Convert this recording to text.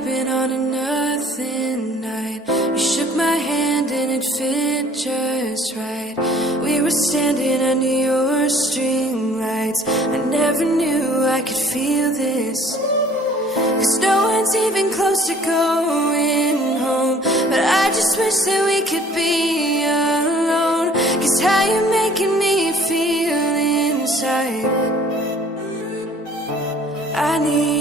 happen on a nothing night. You shook my hand and it fit just right. We were standing under your string lights. I never knew I could feel this, 'cause no one's even close to going home. But I just wish that we could be alone, 'cause how you making me feel inside, I need